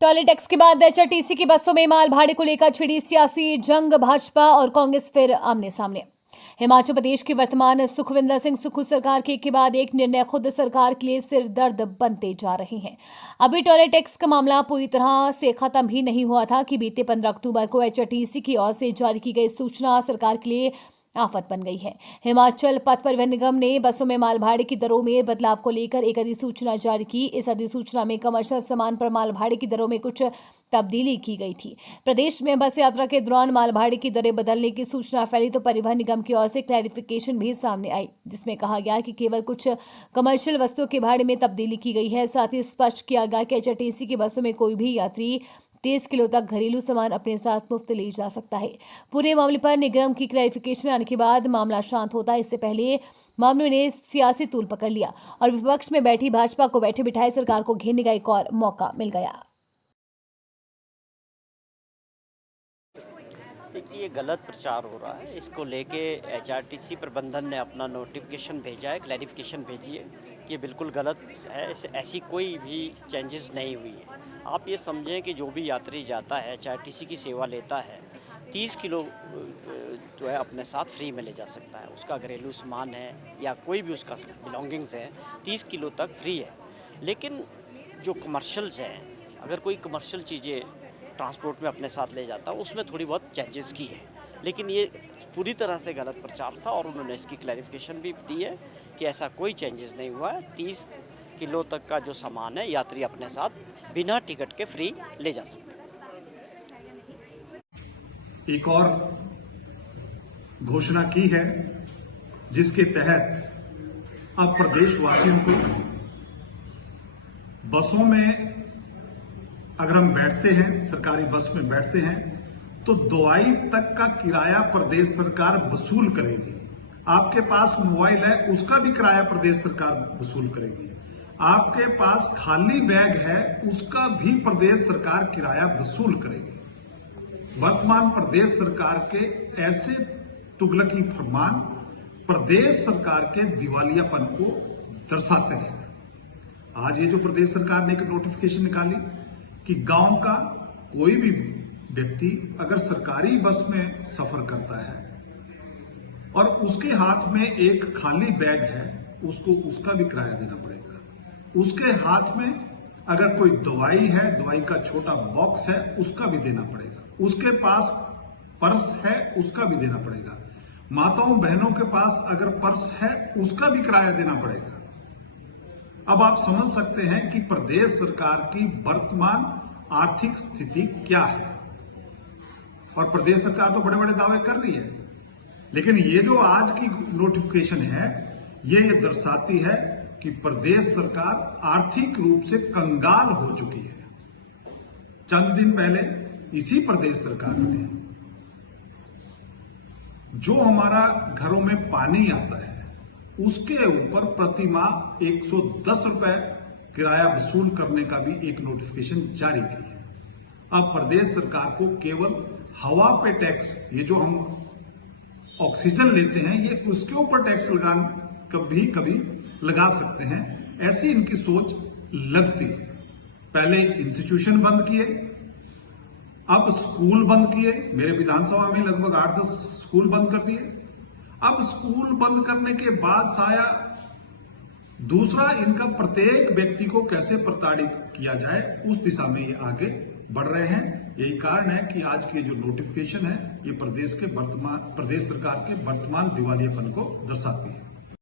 Toilet tax के बाद HRTC की बसों में माल भाड़े को लेकर छिड़ी सियासी जंग, भाजपा और कांग्रेस फिर आमने सामने। हिमाचल प्रदेश की वर्तमान सुखविंदर सिंह सुक्खू सरकार के बाद एक निर्णय खुद सरकार के लिए सिर दर्द बनते जा रहे हैं। अभी टॉयलेट टैक्स का मामला पूरी तरह से खत्म ही नहीं हुआ था कि बीते 15 अक्टूबर को एचआरटीसी की ओर से जारी की गई सूचना सरकार के लिए आफत बन गई है। हिमाचल पथ परिवहन निगम ने बसों में माल भाड़े की दरों में बदलाव को लेकर एक अधिसूचना जारी की। इस अधिसूचना में कमर्शियल सामान पर माल भाड़े की दरों में कुछ तब्दीली की गई थी। प्रदेश में बस यात्रा के दौरान माल भाड़े की दरें बदलने की सूचना फैली तो परिवहन निगम की ओर से क्लैरिफिकेशन भी सामने आई, जिसमें कहा गया कि केवल कुछ कमर्शियल वस्तुओं के भाड़े में तब्दीली की गई है। साथ ही स्पष्ट किया गया कि एचआरटीसी की बसों में कोई भी यात्री 30 किलो तक घरेलू सामान अपने साथ मुफ्त ले जा सकता है। पूरे मामले पर निगम की क्लैरिफिकेशन आने के बाद मामला शांत होता है। इससे पहले मामले ने सियासी तूल पकड़ लिया और विपक्ष में बैठी भाजपा को बैठे बिठाए सरकार को घेरने का एक और मौका मिल गया। देखिए, ये गलत प्रचार हो रहा है। इसको लेके एचआरटीसी प्रबंधन ने अपना नोटिफिकेशन भेजा है, क्लैरिफिकेशन भेजी है कि ये बिल्कुल गलत है। ऐसी कोई भी चेंजेस नहीं हुई है। आप ये समझें कि जो भी यात्री जाता है, एचआरटीसी की सेवा लेता है, 30 किलो जो है अपने साथ फ्री में ले जा सकता है। उसका घरेलू सामान है या कोई भी उसका बिलोंगिंग्स है, 30 किलो तक फ्री है। लेकिन जो कमर्शियल्स हैं, अगर कोई कमर्शियल चीज़ें ट्रांसपोर्ट में अपने साथ ले जाता है, उसमें थोड़ी बहुत चेंजेस की है। लेकिन ये पूरी तरह से गलत प्रचार था और उन्होंने इसकी क्लैरिफिकेशन भी दी है कि ऐसा कोई चेंजेस नहीं हुआ है। 30 किलो तक का जो सामान है यात्री अपने साथ बिना टिकट के फ्री ले जा सकते हैं। एक और घोषणा की है जिसके तहत अब प्रदेशवासियों को बसों में अगर हम बैठते हैं, सरकारी बस में बैठते हैं, तो दवाई तक का किराया प्रदेश सरकार वसूल करेगी। आपके पास मोबाइल है, उसका भी किराया प्रदेश सरकार वसूल करेगी। आपके पास खाली बैग है, उसका भी प्रदेश सरकार किराया वसूल करेगी। वर्तमान प्रदेश सरकार के ऐसे तुगलकी फरमान प्रदेश सरकार के दिवालियापन को दर्शाते हैं। आज ये जो प्रदेश सरकार ने एक नोटिफिकेशन निकाली कि गांव का कोई भी व्यक्ति अगर सरकारी बस में सफर करता है और उसके हाथ में एक खाली बैग है, उसको उसका भी किराया देना पड़ेगा। उसके हाथ में अगर कोई दवाई है, दवाई का छोटा बॉक्स है, उसका भी देना पड़ेगा। उसके पास पर्स है, उसका भी देना पड़ेगा। माताओं बहनों के पास अगर पर्स है, उसका भी किराया देना पड़ेगा। अब आप समझ सकते हैं कि प्रदेश सरकार की वर्तमान आर्थिक स्थिति क्या है। और प्रदेश सरकार तो बड़े बड़े दावे कर रही है, लेकिन ये जो आज की नोटिफिकेशन है, ये दर्शाती है कि प्रदेश सरकार आर्थिक रूप से कंगाल हो चुकी है। चंद दिन पहले इसी प्रदेश सरकार ने जो हमारा घरों में पानी आता है, उसके ऊपर प्रति माह 110 रुपए किराया वसूल करने का भी एक नोटिफिकेशन जारी की है। अब प्रदेश सरकार को केवल हवा पे टैक्स, ये जो हम ऑक्सीजन लेते हैं, ये उसके ऊपर टैक्स कभी कभी लगा सकते हैं, ऐसी इनकी सोच लगती है। पहले इंस्टीट्यूशन बंद किए, अब स्कूल बंद किए। मेरे विधानसभा में लगभग 8-10 स्कूल बंद कर दिए। अब स्कूल बंद करने के बाद साया दूसरा, इनका प्रत्येक व्यक्ति को कैसे प्रताड़ित किया जाए, उस दिशा में ये आगे बढ़ रहे हैं। यही कारण है कि आज की जो नोटिफिकेशन है, ये प्रदेश सरकार के वर्तमान दिवालियापन को दर्शाती है।